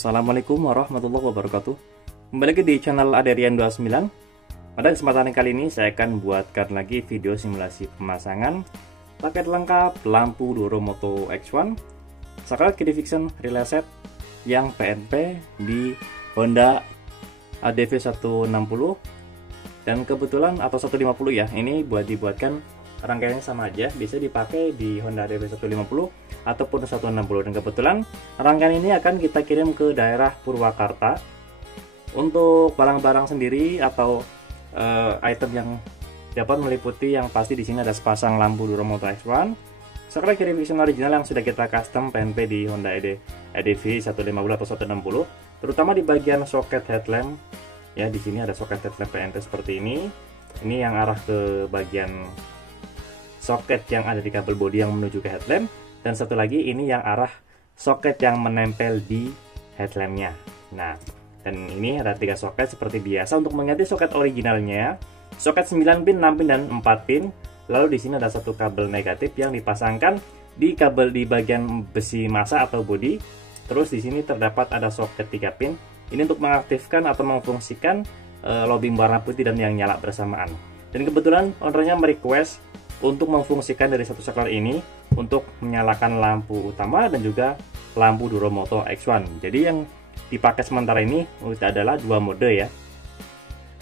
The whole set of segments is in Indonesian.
Assalamualaikum warahmatullahi wabarakatuh. Kembali lagi di channel Aderian29. Pada kesempatan kali ini saya akan buatkan lagi video simulasi pemasangan paket lengkap lampu Duromoto X1 Sakral Kiddy Fiction relay set yang PNP di Honda ADV 160 dan kebetulan atau 150 ya. Ini dibuatkan rangkaiannya sama aja, bisa dipakai di Honda ADV 150 ataupun 160, dan kebetulan rangkaian ini akan kita kirim ke daerah Purwakarta. Untuk barang-barang sendiri atau item yang dapat meliputi yang pasti di sini ada sepasang lampu Duromoto X1 Sakral Kiddy Fiction original yang sudah kita custom PNP di Honda ADV 150 atau 160, terutama di bagian soket headlamp ya. Di sini ada soket headlamp PNP seperti ini yang arah ke bagian soket yang ada di kabel bodi yang menuju ke headlamp, dan satu lagi ini yang arah soket yang menempel di headlampnya. Nah, dan ini ada 3 soket seperti biasa. Untuk mengganti soket originalnya, soket 9 pin, 6 pin, dan 4 pin. Lalu di sini ada satu kabel negatif yang dipasangkan di kabel di bagian besi massa atau bodi. Terus di sini terdapat ada soket 3 pin. Ini untuk mengaktifkan atau memfungsikan low beam warna putih dan yang nyala bersamaan. Dan kebetulan ownernya merequest untuk memfungsikan dari satu saklar ini untuk menyalakan lampu utama dan juga lampu Duromoto X1. Jadi yang dipakai sementara ini adalah 2 mode ya,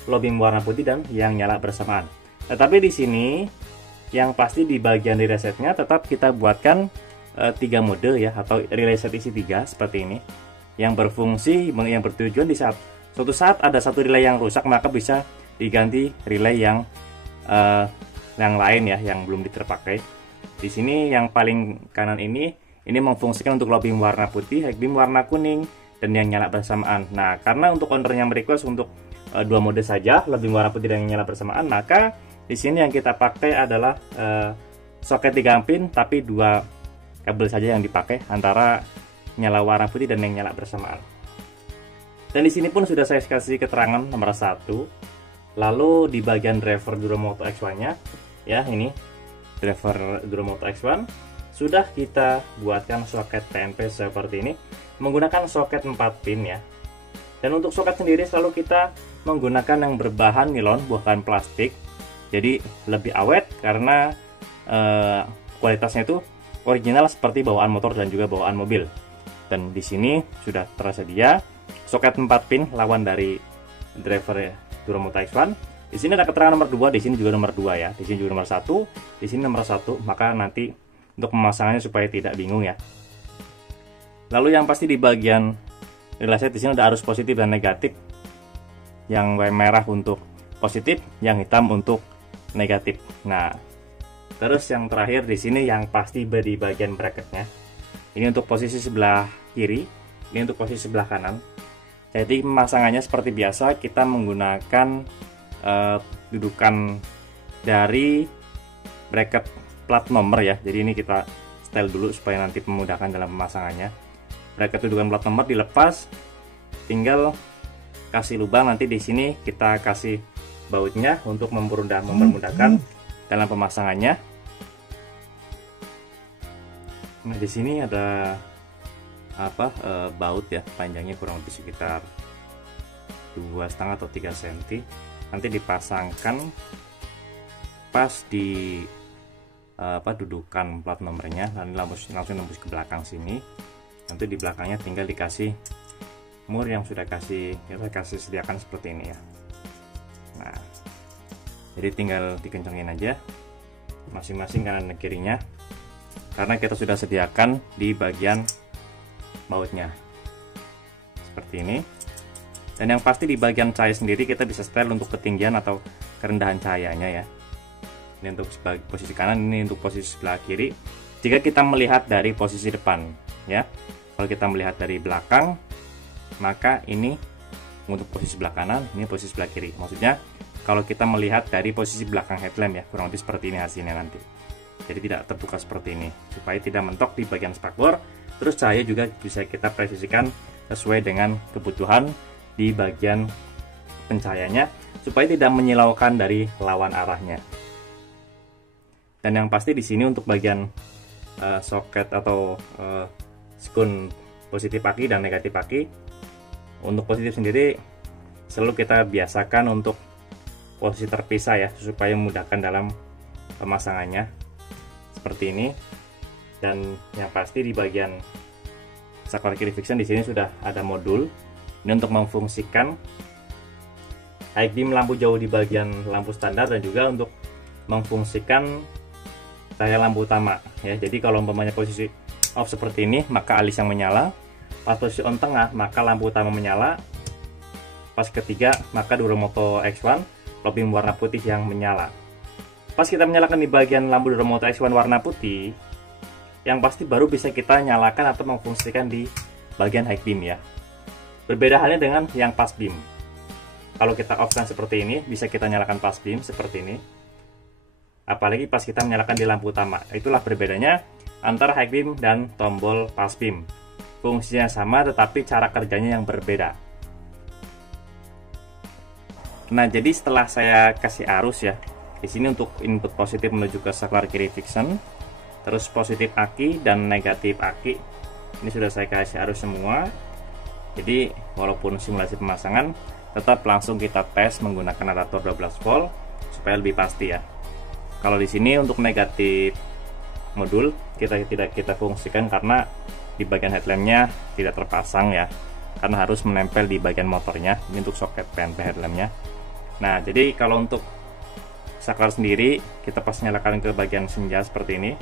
low beam warna putih dan yang nyala bersamaan. Tetapi di sini yang pasti di bagian relay setnya tetap kita buatkan 3 mode ya, atau relay set isi 3 seperti ini, yang berfungsi yang bertujuan di saat suatu saat ada satu relay yang rusak, maka bisa diganti relay yang lain ya, yang belum terpakai. Di sini yang paling kanan ini memfungsikan untuk low beam warna putih, high beam warna kuning, dan yang nyala bersamaan. Nah, karena untuk ownernya merequest untuk 2 mode saja, low beam warna putih dan yang nyala bersamaan, maka di sini yang kita pakai adalah soket 3 pin tapi 2 kabel saja yang dipakai antara nyala warna putih dan yang nyala bersamaan. Dan di sini pun sudah saya kasih keterangan nomor 1. Lalu di bagian driver Duromoto X1-nya ya, ini driver Duromoto X1 sudah kita buatkan soket PNP seperti ini menggunakan soket 4 pin ya. Dan untuk soket sendiri selalu kita menggunakan yang berbahan nilon bukan plastik, jadi lebih awet karena kualitasnya itu original seperti bawaan motor dan juga bawaan mobil. Dan di sini sudah tersedia soket 4 pin lawan dari driver Duromoto X1. Di sini ada keterangan nomor 2, di sini juga nomor 2 ya. Di sini juga nomor 1, di sini nomor 1. Maka nanti untuk pemasangannya supaya tidak bingung ya. Lalu yang pasti di bagian relay set di sini ada arus positif dan negatif. Yang merah untuk positif, yang hitam untuk negatif. Nah, terus yang terakhir di sini yang pasti di bagian bracketnya. Ini untuk posisi sebelah kiri, ini untuk posisi sebelah kanan. Jadi pemasangannya seperti biasa, kita menggunakan dudukan dari bracket plat nomor ya. Jadi ini kita setel dulu supaya nanti memudahkan dalam pemasangannya. Bracket dudukan plat nomor dilepas, tinggal kasih lubang. Nanti di sini kita kasih bautnya untuk mempermudahkan dalam pemasangannya. Nah, di sini ada baut ya, panjangnya kurang lebih sekitar 2,5 atau 3 cm. Nanti dipasangkan pas di dudukan plat nomornya, dan langsung nembus ke belakang sini. Nanti di belakangnya tinggal dikasih mur yang sudah kita kasih sediakan seperti ini ya. Nah, jadi tinggal dikencangin aja masing-masing kanan dan kirinya, karena kita sudah sediakan di bagian bautnya seperti ini. Dan yang pasti di bagian cahaya sendiri kita bisa setel untuk ketinggian atau kerendahan cahayanya ya. Ini untuk posisi kanan, ini untuk posisi sebelah kiri. Jika kita melihat dari posisi depan ya, kalau kita melihat dari belakang, maka ini untuk posisi sebelah kanan, ini posisi sebelah kiri. Maksudnya kalau kita melihat dari posisi belakang headlamp ya, kurang lebih seperti ini hasilnya nanti. Jadi tidak terbuka seperti ini, supaya tidak mentok di bagian spakbor. Terus cahaya juga bisa kita presisikan sesuai dengan kebutuhan di bagian pencahayanya, supaya tidak menyilaukan dari lawan arahnya. Dan yang pasti di sini untuk bagian soket atau skun positif aki dan negatif aki. Untuk positif sendiri selalu kita biasakan untuk posisi terpisah ya, supaya memudahkan dalam pemasangannya seperti ini. Dan yang pasti di bagian saklar kiri fiction di sini sudah ada modul ini untuk memfungsikan high beam lampu jauh di bagian lampu standar dan juga untuk memfungsikan cahaya lampu utama ya. Jadi kalau umpamanya posisi off seperti ini, maka alis yang menyala. Pas posisi on tengah, maka lampu utama menyala. Pas ketiga, maka Duromoto X1 low beam warna putih yang menyala. Pas kita menyalakan di bagian lampu Duromoto X1 warna putih, yang pasti baru bisa kita nyalakan atau memfungsikan di bagian high beam ya. Berbeda halnya dengan yang pass beam. Kalau kita off kan seperti ini, bisa kita nyalakan pass beam seperti ini. Apalagi pas kita menyalakan di lampu utama. Itulah berbedanya antara high beam dan tombol pass beam. Fungsinya sama tetapi cara kerjanya yang berbeda. Nah, jadi setelah saya kasih arus ya, di sini untuk input positif menuju ke saklar kiri fiction, terus positif aki dan negatif aki. Ini sudah saya kasih arus semua. Jadi walaupun simulasi pemasangan, tetap langsung kita tes menggunakan adaptor 12 volt supaya lebih pasti ya. Kalau di sini untuk negatif modul tidak kita fungsikan karena di bagian headlampnya tidak terpasang ya, karena harus menempel di bagian motornya. Ini untuk soket PNP headlampnya. Nah, jadi kalau untuk saklar sendiri kita pas nyalakan ke bagian senja seperti ini,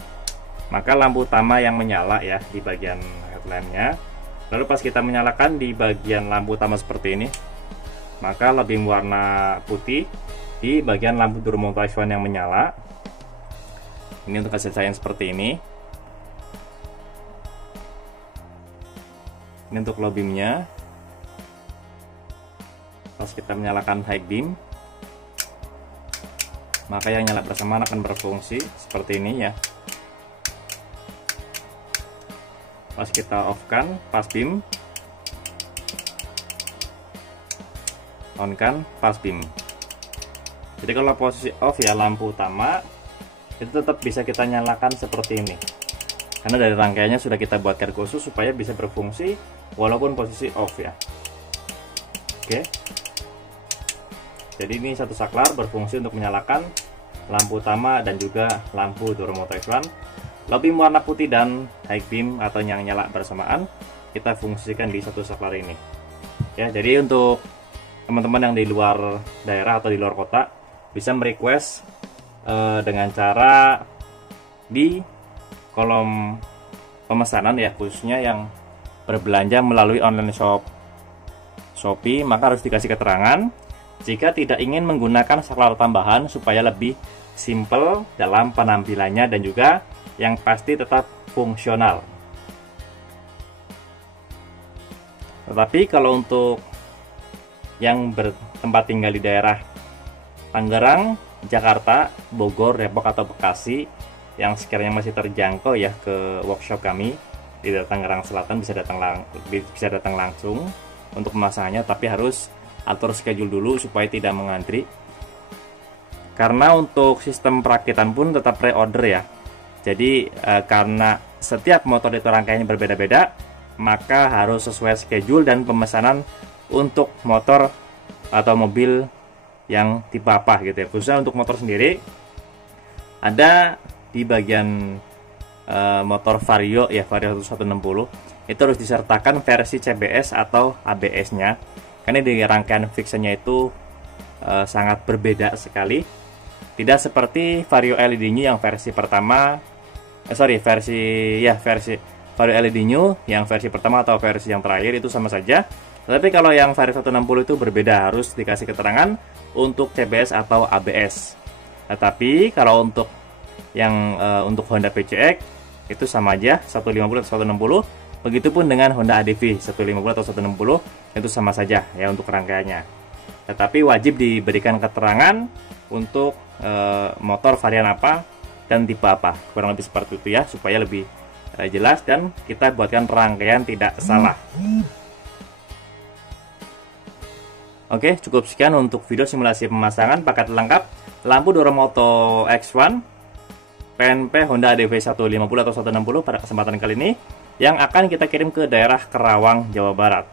maka lampu utama yang menyala ya di bagian headlampnya. Lalu pas kita menyalakan di bagian lampu utama seperti ini, maka low beam warna putih di bagian lampu Duromoto X1 yang menyala. Ini untuk hasil saya yang seperti ini. Ini untuk low beamnya. Pas kita menyalakan high beam, maka yang nyala bersamaan akan berfungsi seperti ini ya. Pas kita off kan pass beam, on kan pass beam. Jadi kalau posisi off ya lampu utama itu tetap bisa kita nyalakan seperti ini, karena dari rangkaiannya sudah kita buatkan khusus supaya bisa berfungsi walaupun posisi off ya. Oke, jadi ini satu saklar berfungsi untuk menyalakan lampu utama dan juga lampu Duromoto X1. Low beam warna putih dan high beam atau yang nyala bersamaan kita fungsikan di satu saklar ini ya. Jadi untuk teman-teman yang di luar daerah atau di luar kota bisa merequest dengan cara di kolom pemesanan ya, khususnya yang berbelanja melalui online shop Shopee, maka harus dikasih keterangan jika tidak ingin menggunakan saklar tambahan supaya lebih simple dalam penampilannya dan juga yang pasti tetap fungsional. Tetapi kalau untuk yang bertempat tinggal di daerah Tangerang, Jakarta, Bogor, Depok atau Bekasi yang sekiranya masih terjangkau ya ke workshop kami di Tangerang Selatan, bisa datang langsung untuk pemasangannya, tapi harus atur schedule dulu supaya tidak mengantri. Karena untuk sistem perakitan pun tetap pre-order ya. Jadi karena setiap motor itu rangkaiannya berbeda-beda, maka harus sesuai schedule dan pemesanan untuk motor atau mobil yang tipe apa gitu ya. Khususnya untuk motor sendiri ada di bagian motor Vario ya, Vario 160 itu harus disertakan versi CBS atau ABS-nya, karena di rangkaian fictionnya itu sangat berbeda sekali. Tidak seperti Vario LED New yang versi pertama, versi Vario LED New yang versi pertama atau versi yang terakhir itu sama saja. Tapi kalau yang Vario 160 itu berbeda, harus dikasih keterangan untuk CBS atau ABS. Tetapi kalau untuk yang untuk Honda PCX itu sama aja 150 atau 160. Begitupun dengan Honda ADV 150 atau 160 itu sama saja ya untuk rangkaiannya. Tetapi wajib diberikan keterangan untuk motor varian apa dan tipe apa, kurang lebih seperti itu ya, supaya lebih jelas dan kita buatkan rangkaian tidak salah. Oke, cukup sekian untuk video simulasi pemasangan paket lengkap lampu Duromoto X1 PNP Honda ADV 150 atau 160 pada kesempatan kali ini. yang akan kita kirim ke daerah Kerawang, Jawa Barat.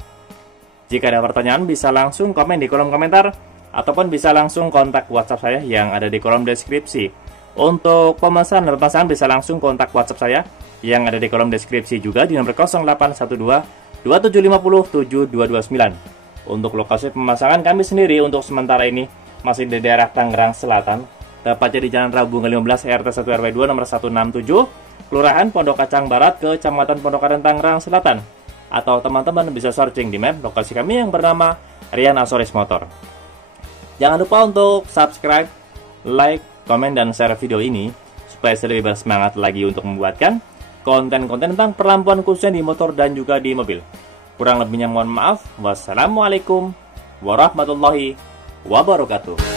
Jika ada pertanyaan bisa langsung komen di kolom komentar ataupun bisa langsung kontak WhatsApp saya yang ada di kolom deskripsi. Untuk pemesan dan pemasangan bisa langsung kontak WhatsApp saya yang ada di kolom deskripsi juga di nomor 0812 2750 7229. Untuk lokasi pemasangan kami sendiri untuk sementara ini masih di daerah Tangerang Selatan, tepatnya di Jalan Rabungan 15 RT 1 RW 2 nomor 167, Kelurahan Pondok Kacang Barat, Kecamatan Pondokaden, Tangerang Selatan. Atau teman-teman bisa searching di map lokasi kami yang bernama Rian Asoris Motor. Jangan lupa untuk subscribe, like, komen, dan share video ini supaya saya lebih bersemangat lagi untuk membuatkan konten-konten tentang perlampuan khususnya di motor dan juga di mobil. Kurang lebihnya mohon maaf. Wassalamualaikum warahmatullahi wabarakatuh.